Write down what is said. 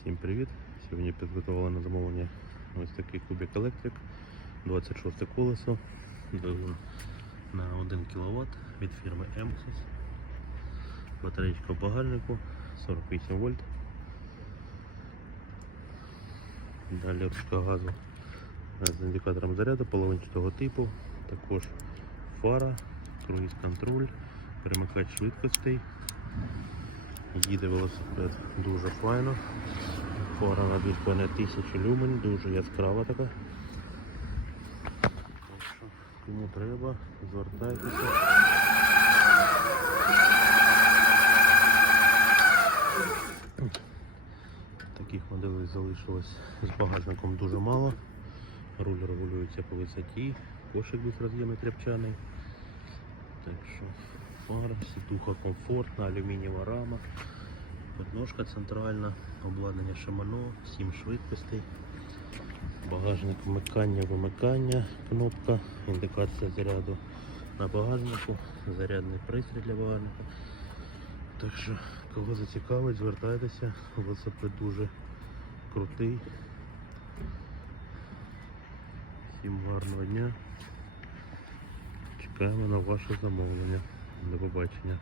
Всім привіт! Сьогодні підготували на замовлення ось такий кубик електрик, 26 колесо, двигун на 1 кВт від фірми Emsys. Батареєчка в багажнику 48 вольт. Далі ручка газу з індикатором заряду половинчатого типу, також фара, круїз контроль, перемикач швидкостей. Їде велосипед дуже файно. Фара на 2500 люмен, дуже яскрава така. Так кому треба, звертайтеся. Таких моделей залишилось з багажником дуже мало. Руль регулюється по висоті, кошик безроз'ємний тряпчаний. Так що фара, сітуха комфортна, алюмінієва рама, подножка центральна, обладнання Shimano, 7 швидкостей, багажник вмикання, вимикання, кнопка, індикація заряду на багажнику, зарядний пристрій для багажника. Так що, кого зацікавить, звертайтеся, велосипед дуже крутий. Всім гарного дня. Чекаємо на ваше замовлення. До побачення.